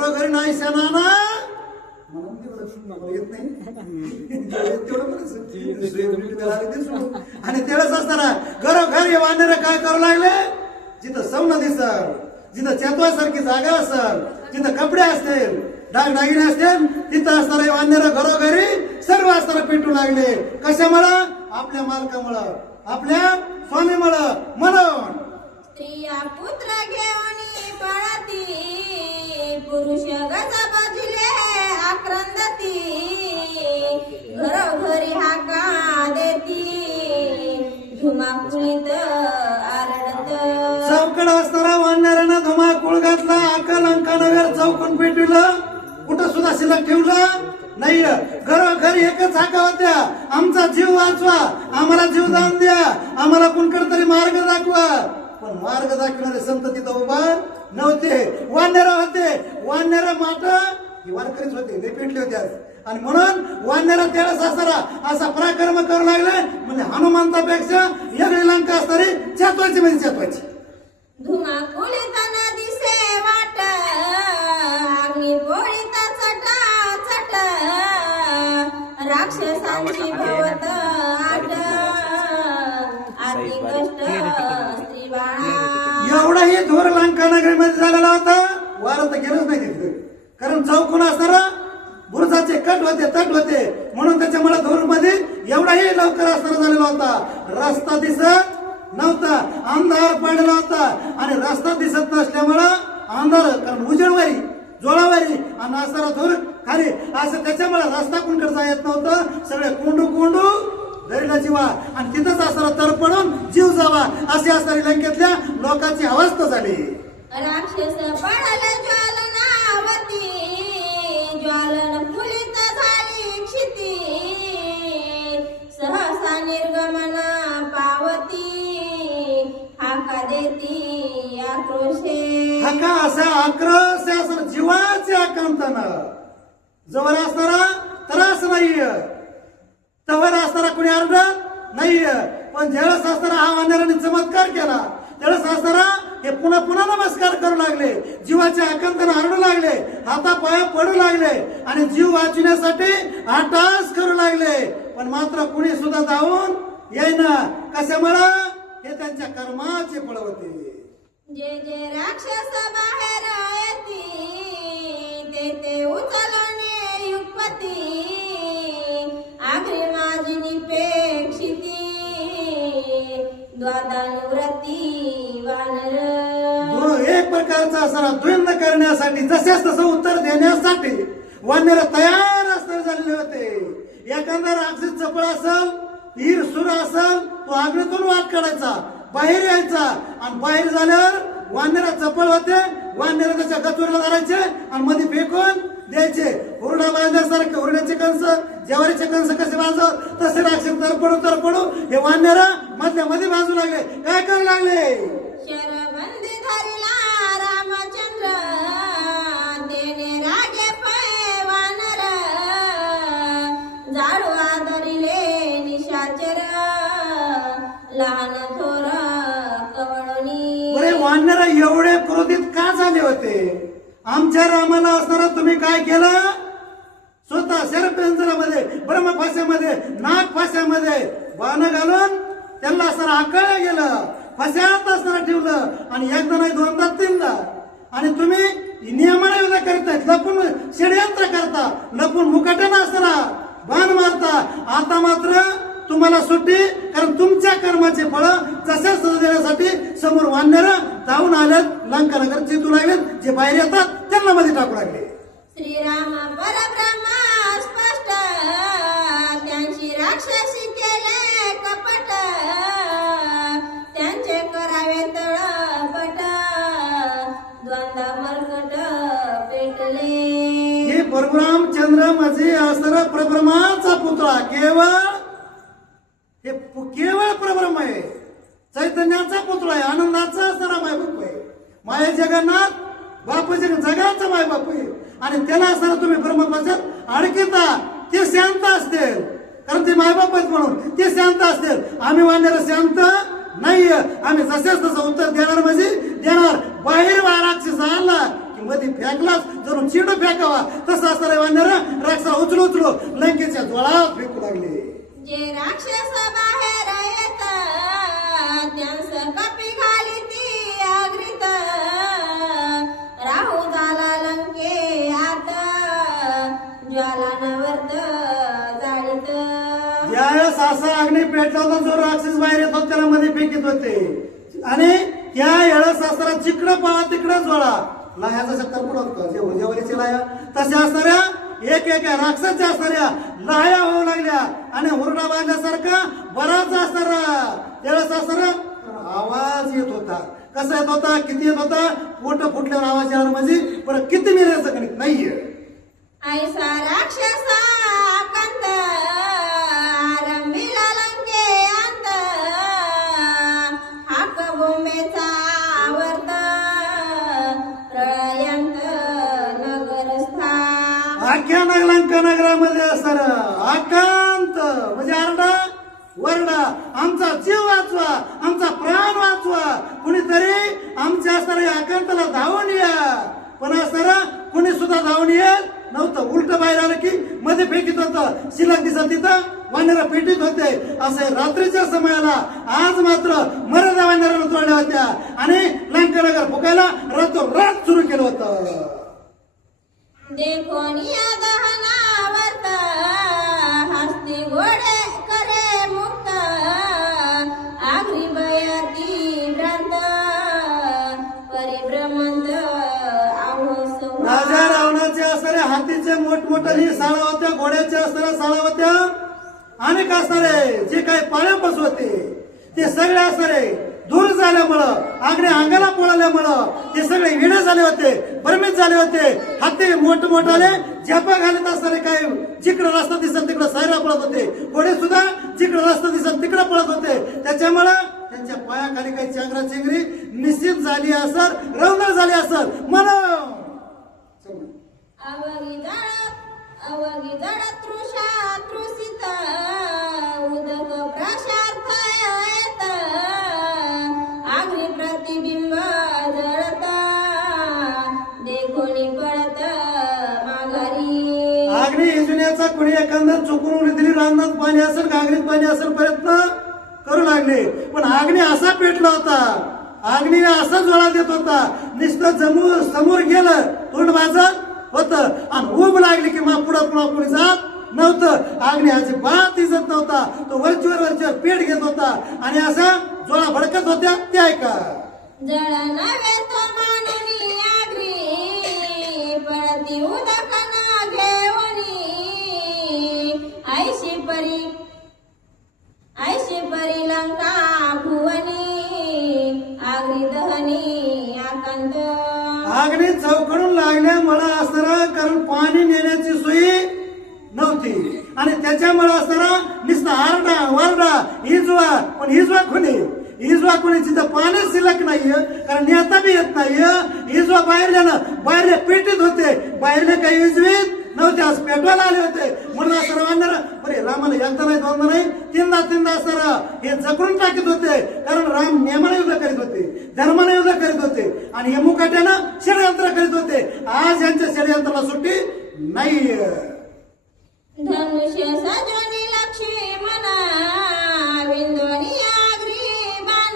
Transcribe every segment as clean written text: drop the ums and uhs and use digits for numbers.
घरोघरी नाही सेनाना म्हणून तेवढं येत नाही तेवढं आणि तेवढंच असताना घरोघरी वानर काय करू लागले जिथं सौन दिसल जिथं चेतवासारखी जागा असेल जिथं कपडे असतील दागिने असतील तिथं असणारे वानर घरोघरी सर्व असताना पेटू लागले कशामुळं आपल्या मालकामुळं आपल्या स्वामीमुळं म्हणून स्त्रिया पुत्र घेऊन पळती पुरुष गजा बाजूले आक्रंदती घरोघरी हाका देती धुमाकुळीत आरडत चौकड असणारा वानरानं धुमाकूळ घातला अकलंकानगर चौकून पेटवलं कुठं सुद्धा शिल्लक ठेवलं नाही घरोघरी एकच हाका होत्या आमचा जीव वाचवा आम्हाला जीवदान द्या आम्हाला कुणकडे तरी मार्ग दाखवा पण मार्ग दाखवणारे संत तिथं उभा नव्हते वानर होते वानर माट ही वारकरीच होते ते पेटले होते आणि म्हणून वानर त्यावेळेस असणारा असा पराक्रम करू लागले म्हणजे हनुमंतापेक्षा वेगळी लंका असणारी चेतवायची म्हणजे चेतवायची धुमाकुळीताना दिसे वाट अग्नी पोळीता चटा चट राक्षसांची भवत आट आती कष्ट स्त्री बाळा एवढाही धोर लंका नगरीमध्ये झालेला होता वार तर गेलंच नाही तिथे कारण चौकून असणारा बुरुजाचे कट होते तट होते म्हणून त्याच्यामुळे धोर मध्ये एवढाही लवकर असणारा झालेला होता रस्ता दिसत नव्हता अंधार पडला होता आणि रस्ता दिसत नसल्यामुळं अंधार कारण उजेडवारी जोळावारी आणि असणारा धूर खाली असं त्याच्यामुळे रस्ता कुणकडचा येत नव्हतं सगळे कोंडू कोंडू दरीला जीवा आणि तिथंच असणारा तर पडून जीव जावा अशी असणारी लंकेतल्या लोकांची अवस्था झाली राक्षस पडले ज्वालनावती ज्वालन फुलित झाली क्षिती सहसा निर्गमन पावती हाका देती आक्रोशे हाका असा आक्रोश असं जीवाचे आकांतानं जवळ असणारा त्रास नाहीये तवर असणारा कुणी आरडत नाहीये पण ज्यावेळेस असणारा हा वानराने चमत्कार केला त्यावेळेस असणारा हे पुन्हा पुन्हा नमस्कार करू लागले जीवाच्या आकांतानं आरडू लागले हातापाया पडू लागले आणि जीव वाचवण्यासाठी आटास करू लागले पण मात्र कुणी सुद्धा धावून येईना कशामुळं हे त्यांच्या कर्माचे फळ होते जे जे राक्षस बाहेर येती ते ते उचलणे युगपती आग्री माझी निपेक्षिती द्वादानुव्रती वानर एक प्रकारचा असणारा द्वंद्व करण्यासाठी जसेच तसं उत्तर देण्यासाठी वानर तयार असणारे झालेले होते एखादा राक्षस चपळ असल हीर सुर असल तो आग्नेतून वाट काढायचा बाहेर यायचा आणि बाहेर झाल्यावर वानर चपळ होते वानर त्याच्या गचुरीला धरायचे आणि मध्ये फेकून द्यायचे हुरडा बांधल्यासारखे हुरड्याचे कंस ज्वारीचे कंस कसे बांधव तसे राक्षस तरपडू हे वानर मधल्या मध्ये बांधू लागले काय करू लागले शरबंदी धरला रामचंद्र देणे रागे पै वानर जाडू आदरिले निशाचर लहान थोर कवळणी बरे वानर एवढे क्रोधित का झाले होते आमच्या रामाला असणारा तुम्ही काय केलं स्वतः शरपेंजरामध्ये ब्रह्मफाश्यामध्ये नाग फाश्यामध्ये बाण घालून त्यांना असणारा आकळलं गेलं फश्यात असणारा ठेवलं आणि एकदा नाही दोनदा तीनदा आणि तुम्ही नियमाने करतायत लपून षडयंत्र करता लपून मुकाट्यानं असणारा बाण मारता आता मात्र तुम्हाला सुट्टी कारण तुमच्या कर्माचे फळ तशाच देण्यासाठी समोर वानर धावून आल्यात लंकानगर चितू लागलेत जे बाहेर येतात त्यांना मध्ये टाकू लागले श्रीराम परब्रह्मा स्पष्ट त्यांची राक्षसी केले कपट त्यांचे करावे तळपट द्वंद्व मरकट पेटले हे परशुरामचंद्र माझे असणारा परब्रह्माचा पुतळा केवळ परब्रह्म आहे चैतन्याचा पुतळा आहे आनंदाचा असणारा मायबाप आहे माया जगन्नाथ बाप जगाचा मायबाप आहे आणि त्याला असताना तुम्ही ब्रह्मपाशात अडकिता ते शांत असतील कारण ते मायबाप आहेत म्हणून ते शांत असतील आम्ही वानर शांत नाहीये आम्ही जसेच तसं उत्तर देणार म्हणजे देणार बाहेर राक्षस आला की मध्ये फेकलाच जणू चिड फेकावा तसं असणार वानर राक्षसा उचलू उचलू लंकेच्या ज्वाळात फेकू लागले. जे राक्षस बाहेर येतात त्यांस कपी घाली ती आगरीत राहू झाला लंके आता ज्वाला नवर्त जाळीत. ज्यावेळेस असा अग्नी पेटला होता जो राक्षस बाहेर येत होता त्याला मध्ये फेकीत होते आणि त्या वेळेस असताना जिकडं पहा तिकडं ज्वाळा लाह्याचा शक्कर पडत जेवरीची लाह्या तशा असणाऱ्या एक राक्षसाच्या असणाऱ्या लाह्या होऊ लागल्या आणि हुरडा बांधल्यासारखा बराच असणारा त्यावेळेस असणारा आवाज येत होता. कसा येत होता किती येत होता पोट फुटल्यावर आवाज येणार म्हणजे पण किती मिळायचं गणित नाहीये. ऐसा राक्षसा कंत आरंभिला लंके अंत हाक बोंबेचा आवर्त प्रळयंत नगरस्था. अख्ख्या लंका नगरामध्ये असणार आकांत म्हणजे आरडा वरडा आमचा जीव वाचवा आमचा प्राण वाचवा कुणीतरी आमच्या असणाऱ्या आकांताला धावून या. पण असणारा कुणी सुद्धा धावून येत नव्हतं. उलट बाहेर आलं की मध्ये फेकीत होतं शिल्लक दिसत तिथं वानरा पेटीत होते. असे रात्रीच्या समयाला आज मात्र मर्यादा वानराला तोडल्या होत्या आणि लंकानगर फुकायला रातोरात सुरू केलं होतं. देखोन या दहनावर्त हस्ती घोडे करे मुक्त आगरी बयाती भ्रांत परिभ्रमंत आहोस. राजा रावणाचे असणारे हातीचे मोठमोठे साळा होत्या घोड्याचे असणाऱ्या साळा होत्या अनेक असणारे जे काही पाळ्या पशु होते ते सगळे असणारे दूर झाल्यामुळं आग्ने अंगाला पोळाल्यामुळं ते सगळे विणे झाले होते भ्रमित झाले होते. हाती मोठमोठाले झेपा घालत असणारे काही जिकडं रस्ता दिसत तिकडं सायरा पळत होते. घोडे सुद्धा जिकडं रस्ता दिसत तिकडं पळत होते. त्याच्यामुळं त्यांच्या पायाखाली काही चांगरा चिंगरी निश्चित झाली असर रवणार झाली असर म्हणून अवघी जड तृषा तृषित उदक प्रशार्थ येत आगरी प्रतिबिंब जळत देखोनी पळत माघारी. आग्नी इजुण्याचा कुणी एखादा चुकून उडी दिली रानात पाणी असेल गागरीत पाणी असेल प्रयत्न करू लागले पण आग्नी असा पेटला होता आग्नीने असा ज्वाळा देत होता नुसतं समोर गेलं तोंड वाजत होत आणि उभ लागली की मग पुढं कोणी जात नव्हतं. आग्नी अजिबात दिसत नव्हता तो वरचीवर पेट घेत होता आणि असा ज्वाळा भडकत होत्या ते ऐका. जळ नव्हे तो मानुनी आगरी पळती उदकना घेऊनी ऐशी परी लंका भुवनी आगरी दहनी आकांत. आग्नी चौकडून लागल्यामुळे असणारा कारण पाणी नेण्याची सोयी नव्हती आणि त्याच्यामुळे असणारा नुसता आरडा वारडा हिजवा पण हिजवा कोणी तिथं पाणी शिल्लक नाहीये कारण नेता बी येत नाहीये. हिजवा बाहेरले पेटीत होते बाहेरले काही हिजवीत नव्हते आज पेटवायला आले होते म्हणून असं वानर बरे रामाला एकदा नाही दोनदा नाही तीनदा असं हे जकडून टाकत होते कारण राम नियमाने युद्ध करीत होते धर्माने युद्ध करीत होते आणि हे मुकाट्यानं षडयंत्र करीत होते. आज यांच्या षडयंत्राला सुट्टी नाही. धनुष्य सजवनी लक्ष्मी मना विंदोनी आगरी बाण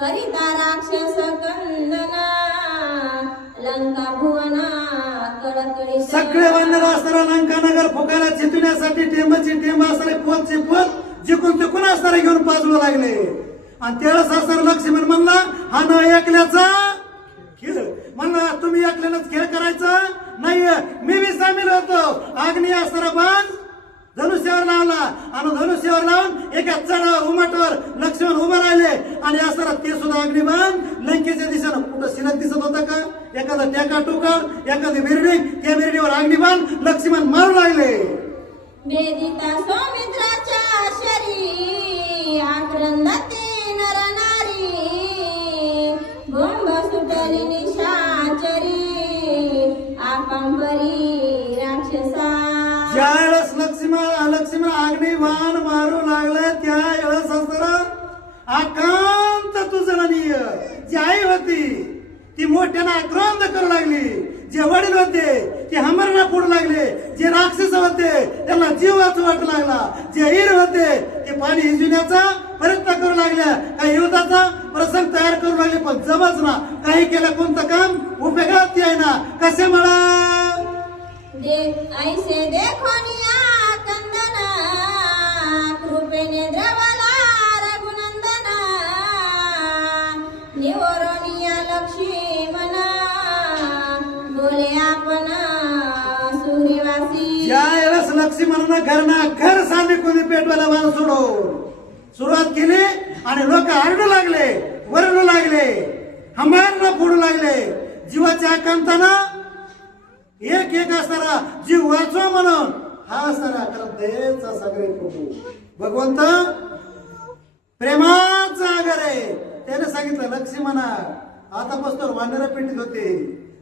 करिता राक्षस कंदना लंका भुवना कडकडी. सगळे वानर असणारा लंकानगर फुकायला चितवण्यासाठी टेंबाची टेंब असणारे पोतचे पोत जिकून तिकून असणारे घेऊन पाजू लागले आणि त्यावेळेस असणारा लक्ष्मण म्हणला हा न ऐकल्याचा खेळ म्हणला तुम्ही ऐकल्यानंच खेळ करायचा नाही मी बी सामील होतो. आग्नी असणारा बाण धनुष्यावर लावला आणि धनुष्यावर लावून एका चढ उमाटावर लक्ष्मण उभं राहिले आणि असणारा ते सुद्धा अग्निबाण लंकेच्या दिशेनं कुठं शिलक दिसत होता का एखादा टेका टोकाळ एखादी बिर्डी त्या बिर्डीवर अग्निबाण लक्ष्मण मारू लागले. वेदिता सौमित्राच्या शरी आक्रंदते नरनारी बोंब सुटली निशाचरी आपांबरी राक्षसा. ज्यावेळेस लक्ष्मण अग्निबाण मारू लागले त्यावेळेस असताना आकांत तुझणीय जी आई होती ती मोठ्यानं आक्रोंद करू लागली. जे वडील होते ते हमरना फोडू लागले. जे राक्षस होते त्यांना जीव वाटू लागला. जे हीर होते ते पाणी हिजविण्याचा प्रयत्न करू लागल्या. काही युद्धाचा प्रसंग तयार करू लागले. पण जमच ना, काही केलं कोणतं काम उपयोगात आहे ना. कसे म्हणा ऐसे देखोनिया कंदना कृपेने द्रवला रघुनंदना निवरोनिया लक्ष्मण बोले आपण सूर्यवासी. ज्या वेळेस लक्ष्मणानं घर सांधे कोणी पेटवायला बाण सोडून सुरुवात केली आणि लोक आरडू लागले, वरडू लागले, हंबारला फोडू लागले. जीवाच्या आकांतानं एक एक असणारा जीव वाचवा म्हणून हा असणारा कारण दयेचा सागर आहे प्रभू भगवंत, प्रेमाचा आगर आहे. त्याने सांगितलं लक्ष्मणा आतापासून वानर पेटीत होते,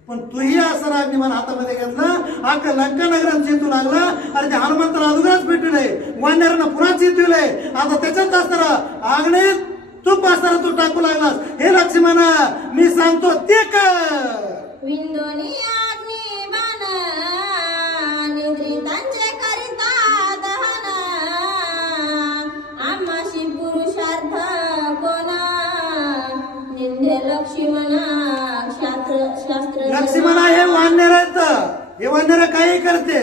पण तूही असणारा अग्निमान हातामध्ये घेतला. अख्खा लंका नगरात चेतू लागला आणि ते हनुमंताला अगोदरच पेटवले, वानरांना पुन्हा चेतवले. आता त्याच्यात असणारा आग्नेत तूप असणारा तू टाकू लागलास. हे लक्ष्मणा मी सांगतो ते कर. विंदोनी अग्नि बाण निद्रितांचे करिता दहन आम्हाशी पुरुषार्थ कोण निंदे लक्ष्मण शास्त्र. लक्ष्मणा हे वानर आहेत. हे वानर काही करते,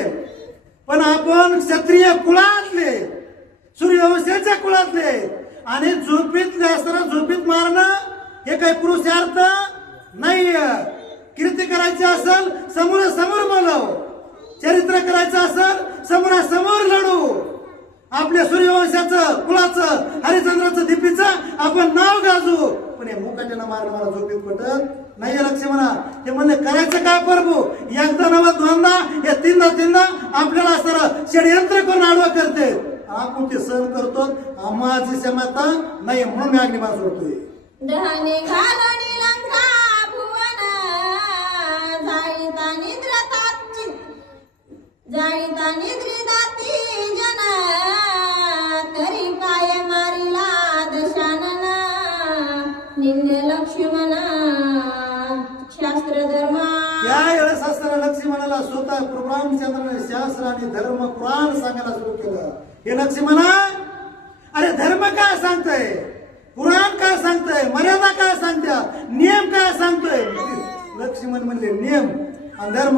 पण आपण क्षत्रिय कुळातले, सूर्यवंशाच्या कुळातले आणि झोपीत असताना झोपीत मारणं हे काही पुरुषार्थ नाही. कीर्ती करायची असेल समोर बोलव, चरित्र करायचं असेल समोरासमोर लढू. आपल्या सूर्यवंशाचं कुळाचं हरिचंद्राचं दीपीचं आपण नाव गाजू. पण हे मुकाट्यानं मार मला झोपीत पटत नाही. लक्ष्मणा ते म्हणले करायचं काय प्रभू, एकदा नवा दोनदा हे तीनदा आपल्याला असं षडयंत्र करून आडवा करते. आपण ते सहन करतो. आम्हाची क्षमता नाही म्हणून मी अग्निबाण सोडतोय. दहने घालणी लंका भुवन जाळीता निद्रिताती जन तरी काय मारिला दशानन निंदे लक्ष्मण शास्त्र धर्म. या वेळेस असताना लक्ष्मणाला स्वतः रामचंद्राने शास्त्र आणि धर्म पुराण सांगायला सुरू केलं. हे लक्ष्मणा अरे धर्म काय सांगतोय, पुराण काय सांगतोय, मर्यादा काय सांगत्या, नियम काय सांगतोय. लक्ष्मण म्हणले नियम आणि धर्म.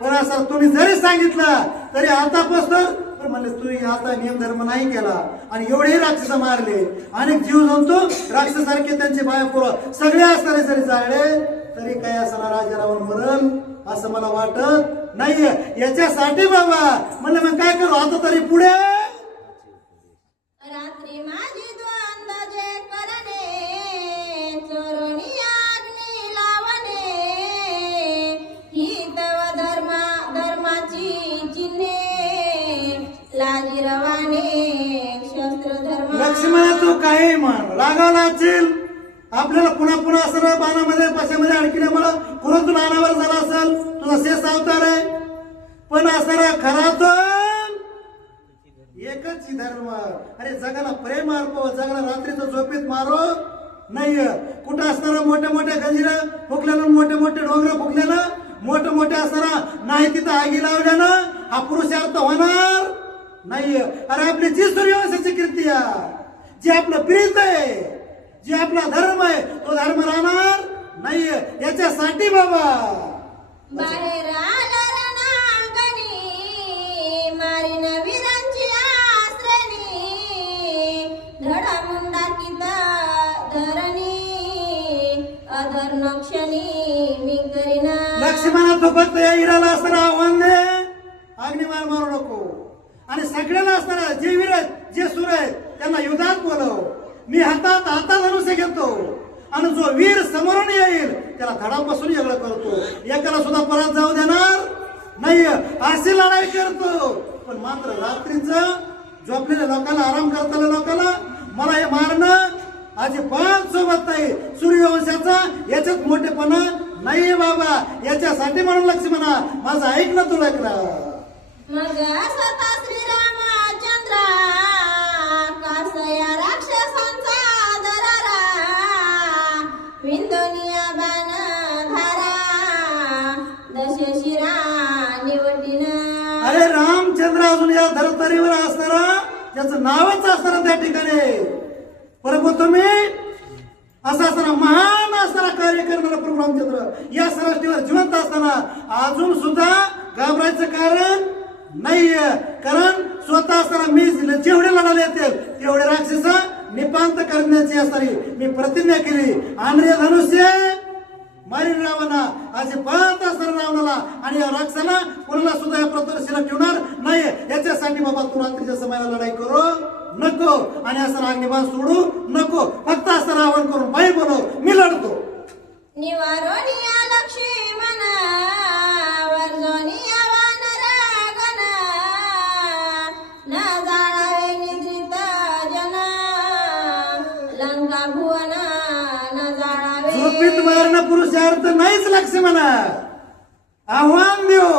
पण असं तुम्ही जरी सांगितलं तरी आतापासून म्हणले तुम्ही आता नियम धर्म नाही केला आणि एवढेही राक्षस मारले. अनेक जीव जंतू राक्षसारखे त्यांचे बायपोरं सगळे असणारे जरी जाळले तरी काय असणार राजा रावण मरल असं मला वाटत नाहीये. याच्यासाठी बाबा म्हणलं मग काय करू आता तरी पुढे. रात्री माझी द्वंद जे करणे चोरणी अग्नी लावणे ही तव धर्माची चिन्हे लाजिरवाणे शस्त्र धर्म. लक्ष्मण तू काही म्हण रागावला असेल आपल्याला पुन्हा असं बाणामध्ये पाशामध्ये अडकिले मला परंतु नानावर झाला असेल तुझा शेष अवतार आहे. पण असणारा खरा तो एकच ही धर्म. अरे जगाला प्रेम अर्पव, जगाला रात्रीचं झोपेत मारो नाही. कुठं असणारा मोठ्या गंजीर फुकल्यानं मोठे डोंगर फुकल्यानं मोठे असणारा नाही तिथं आगी लावल्यानं हा पुरुषार्थ होणार नाही. अरे आपली जी सूर्यवंशाची कीर्ती आहे, जे आपलं प्रीत आहे, जे आपला धर्म आहे तो धर्म राहणार नाही. याच्यासाठी बाबा बाहेर आला रणांगणी मारीन वीरांची आश्रणी धडा मुंडा किता धरणी अधर नक्षणी मी करीना. लक्ष्मणा तो फक्त या इराला असणारा आव्हान दे, अग्निमार मारू नको. आणि सगळ्यांना असणारा जे वीर आहेत जे सूर आहेत त्यांना युद्धात बोलव. मी हातात धनुष्य घेतो आणि जो वीर समोरून येईल त्याला धडापासून वेगळं करतो. एकाला सुद्धा परत जाऊ देणार नाही. अशी लढाई करतो. पण मात्र रात्रीचं झोपलेल्या लोकांना आराम करताना लोकांना मला हे मारणं अजिबात सोबत नाही. सूर्यवंशाचा याच्यात मोठेपणा नाही बाबा. याच्यासाठी म्हणून लक्ष्मणा माझं ऐक ना तुला करा. मग स्वतः श्रीरामचंद्र कासया राक्षसांचा दरारा विंदोनिया बाण रामचंद्र अजून या धरतरीवर असणारा त्याचं नावच असणार त्या ठिकाणी. परंतु तुम्ही असा असताना महान असताना कार्य करणारा प्रभू रामचंद्र या सृष्टीवर जिवंत असताना अजून सुद्धा घाबरायचं कारण नाहीये. कारण स्वतः असताना मी जेवढे लढाले येतील तेवढे राक्षस निपांत करण्याची असणारी मी प्रतिज्ञा केली. आंध्रिय धनुष्य मारीन रावणा असे पाहत असणार रावणाला आणि या राक्षसाला कोणाला सुद्धा या प्रदर्शनात ठेवणार नाही. याच्यासाठी बाबा तू रात्रीच्या समयाला लढाई करू नको आणि असं अग्निबाण सोडू नको. फक्त असं रावण करून बाई बनव मी लढतो. निवारोनिया लक्ष्मण वर्जोनिया वानरागण न जाळावे निद्रित जन लंका भुवन न जाळावे. झोपीत मारणं पुरुषार्थ नाहीच लक्ष्मणा. आव्हान देऊ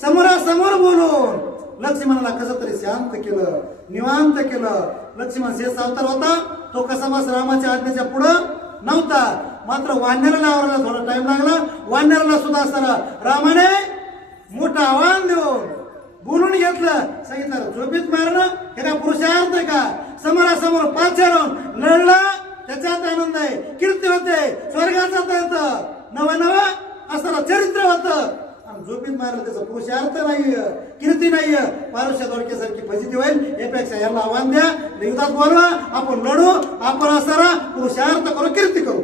समोरासमोर बोलून लक्ष्मणाला कसं तरी शांत केलं निवांत केलं. लक्ष्मण शेष अवतार होता तो कसा बस रामाच्या आज्ञेच्या पुढं नव्हता. मात्र वानराला आवरायला थोडा टाइम लागला. वानराला सुद्धा असताना रामाने मोठं आव्हान देऊन बोलून घेतलं. सांगितलं झोपीत मारणं हे का पुरुषार्थ आहे का. समोरासमोर पाचारून लढलं त्याच्यात आनंद आहे. कीर्ती होते स्वर्गात जाता येतं नवं नवं असताना चरित्र होतं. झोपीत मारलं त्याचा पुरुषार्थ नाहीये कीर्ती नाहीये. पारुष्य दोडक्यासारखी फजिती होईल. यापेक्षा याला आव्हान द्या युद्धात बोलवा आपण लढू आपण असताना पुरुषार्थ करू कीर्ती करू.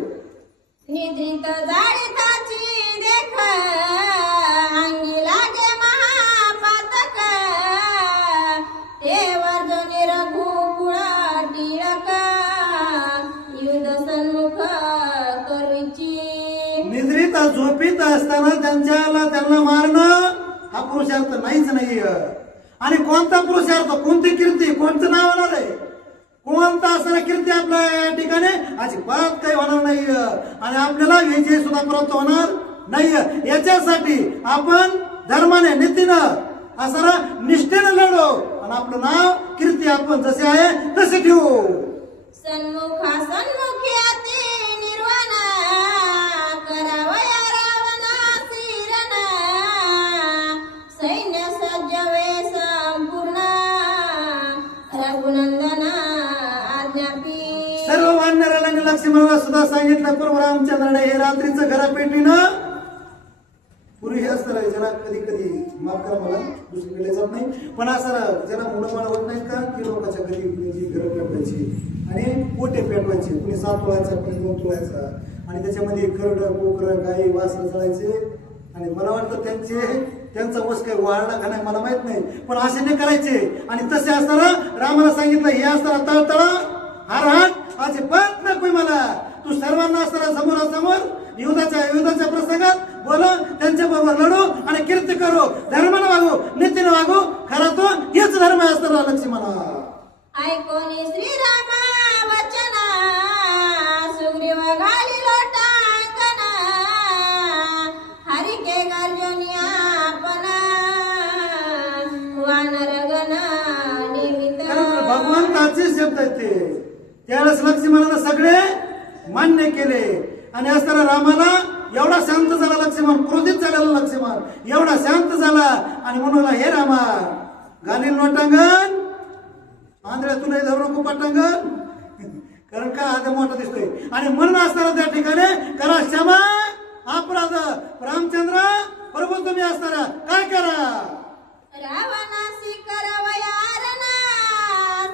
निद्रित जाळीताची देख अंगी लागे महापातक ते वर्जोनी रघुकुळ टिळक युद्ध सन्मुख करूची. निद्रित झोपीत असताना त्यांना मारणं हा पुरुषार्थ नाहीच नाहीये. आणि कोणता पुरुषार्थ कोणती कीर्ती कोणतं नाव होणार आहे कोणता असणारा कीर्ती आपल्या या ठिकाणी अजिबात काही होणार नाहीये. आणि आपल्याला विजय सुद्धा प्राप्त होणार नाहीये. याच्यासाठी आपण धर्माने नीतीनं असणारा निष्ठेनं लढो आणि आपलं नाव कीर्ती आपण जसे आहे तसे ठेवू. सन्मुखा सन्मुखी अति निर्वाण करावया रावणासी रण सैन्य सज्ज वे संपूर्ण रघुनंदन आज्ञापी. सर्व वानराला लक्ष्मणाला सुद्धा सांगितलं प्रभू रामचंद्राने हे रात्रीचं घरापेटीनं पूर्वी हे असतं जरा कधी कधी माफ करा मला दुसरीकडे जात नाही पण असं जरा मुलं होत नाही का की लोकांच्या घरी घरं पेटवायची आणि पोटे पेटवायचे कुणी 7 तोळ्याचा कुणी 2 तोळ्याचा आणि त्याच्यामध्ये करडं कोकरं गाई वासरं जळायचे. आणि मला वाटतं त्यांचा वस काही वाढला का नाही मला माहित नाही पण असे नाही करायचे. आणि तसे असताना रामाला सांगितलं हे असताना तळतळा हार हात अजिबात नको मला. तू सर्वांना असताना समोरासमोर युद्धाच्या प्रसंगात बोल त्यांच्या बरोबर लढू आणि कीर्ती करू धर्मानं वागू नीतीनं वागू. खरा तो हेच धर्म असताना लक्ष्मणा. ऐकोनी श्रीरामा वचना सुग्रीव घाली लोटांगण हरिके गर्जनिया आपणा वानरगण निमित्त. भगवंताचे शब्द आहेत ते त्यावेळेस लक्ष्मणाला सगळे मान्य केले. आणि असताना रामाला एवढा शांत झाला लक्ष्मण क्रोधित झालेला लक्ष्मण एवढा शांत झाला आणि म्हणून हे रामा घालील लोटांगण आंध्र तुला धरू नको पटांगण कारण का हा मोठा दिसतोय. आणि म्हणून असताना त्या ठिकाणी करा क्षमा अपराध रामचंद्र प्रभू तुम्ही असताना काय करा रावणासी करवया रण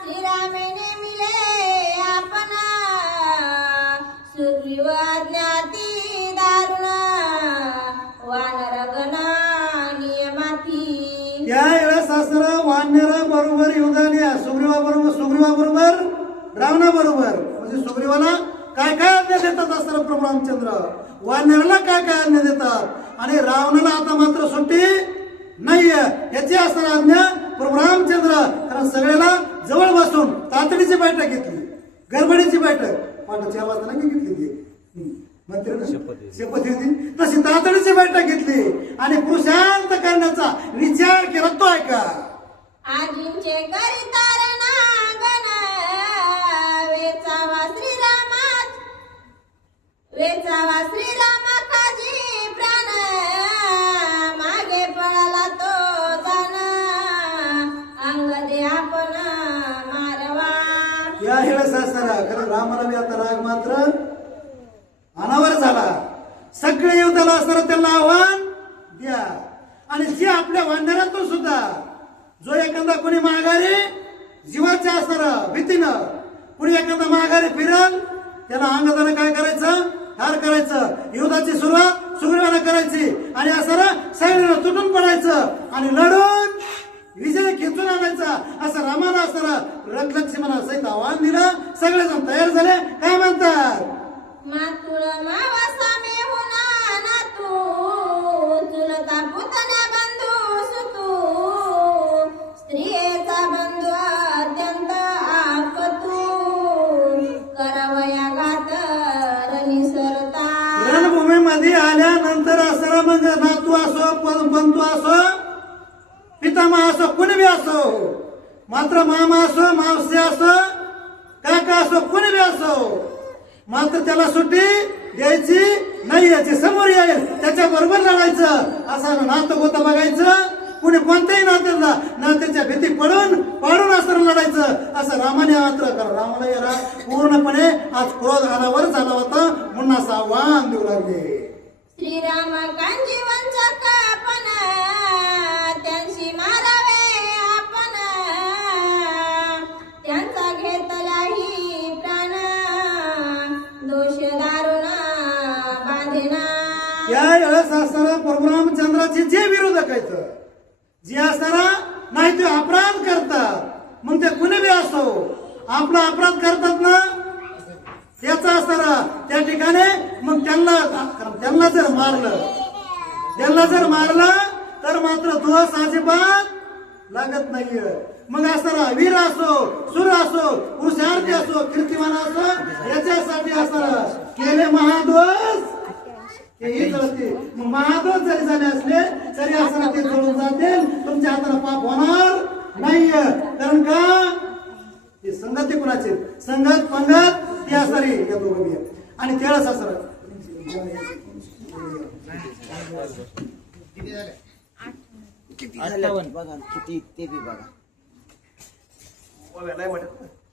श्रीरामेने मिले आपणा सुग्रीव ज्ञाती दारुण वानरगण नियमाती. त्यावेळेस असणारा वानरा बरोबर युद्धाने सुग्रीवाबरोबर रावणाबरोबर म्हणजे सुग्रीवाला काय काय आज्ञा देतात असताना प्रभू रामचंद्र वानराला काय काय आज्ञा देतात आणि रावणाला आता मात्र सुट्टी नाहीये याची असताना आज्ञा प्रभू रामचंद्र. कारण सगळ्याला जवळ बसून तातडीची बैठक घेतली गडबडीची बैठक पाठाच्या वाजता नाही घेतली ती मंत्र्यांना शपथ होती तशी तातडीची बैठक घेतली आणि पुरुषांत करण्याचा विचार केला तो ऐका. आजींचे करिता रणांगण वेचावा श्रीरामा काजी प्राण मागे पळाला तो जाण रामाला बी आता राग मात्र अनावर झाला. सगळे युद्धाला असणार त्यांना आव्हान द्या. आणि जे आपल्या वानरातून सुद्धा जो एखादा कोणी माघारी जीवाच्या असणार भीतीनं कुणी एखादा माघारी फिरल त्याला अंगदानं काय करायचं, ठार करायचं. युद्धाची सुरुवात सुग्रीवानं करायची आणि असं सैन्यानं तुटून पडायचं आणि लढून विजय खेचून आणायचा असं रामानं असणार लक्ष्मणा सहित आव्हान दिलं. सगळेजण तयार झाले. काय म्हणतात, मातुळ मावसा मेहुना नातू चुलता पुतण्या बंधू सुतू स्त्रियेचा बंधू अत्यंत आपतू करवया घात रनिसरता. रणभूमीमध्ये आल्यानंतर असं मग नातू असो बंधू असो पितामह असो कुणी बी असो मात्र मामा असो मावशी असो काका असो कुणी बी असो मात्र त्याला सुट्टी द्यायची नाही. याची समोर येईल त्याच्या बरोबर लढायचं. असं नातं गोता बघायचं. कुणी कोणत्याही नात्याच्या भीती पाडून असं लढायचं असं रामाने मात्र कारण रामाला याला पूर्णपणे आज क्रोध आल्यावर झाला होता म्हणून असं आव्हान देऊ लागले. श्रीराम कांजीवंचा कापन त्यांशी मारावे आपण त्यांचा घेतलाही प्राण दोष दारुण बांधेना. त्यावेळेस असणारा परशुरामचंद्राचे जे विरोधक आहेत जे असणारा नाही ते अपराध करतात मग ते कुणी बी असो आपला अपराध करतात ना त्याचा असणारा त्या ठिकाणी मग त्यांना जर मारलं तर मात्र दोष अजिबात लागत नाहीये. मग असणारा वीर असो सुर असो पुरुषार्थी असो कीर्तिमान असो याच्यासाठी असणारा केले महादोष हे जळते. मग महादोष जरी झाले असले तरी असताना ते जळून जातील. तुमच्या हाताला पाप होणार नाहीये. कारण का ते संगती कुणाचे संगत पंगत ती असणारी या दोघं आणि त्यालाच असणार किती झाले बघा किती ते बी बघा.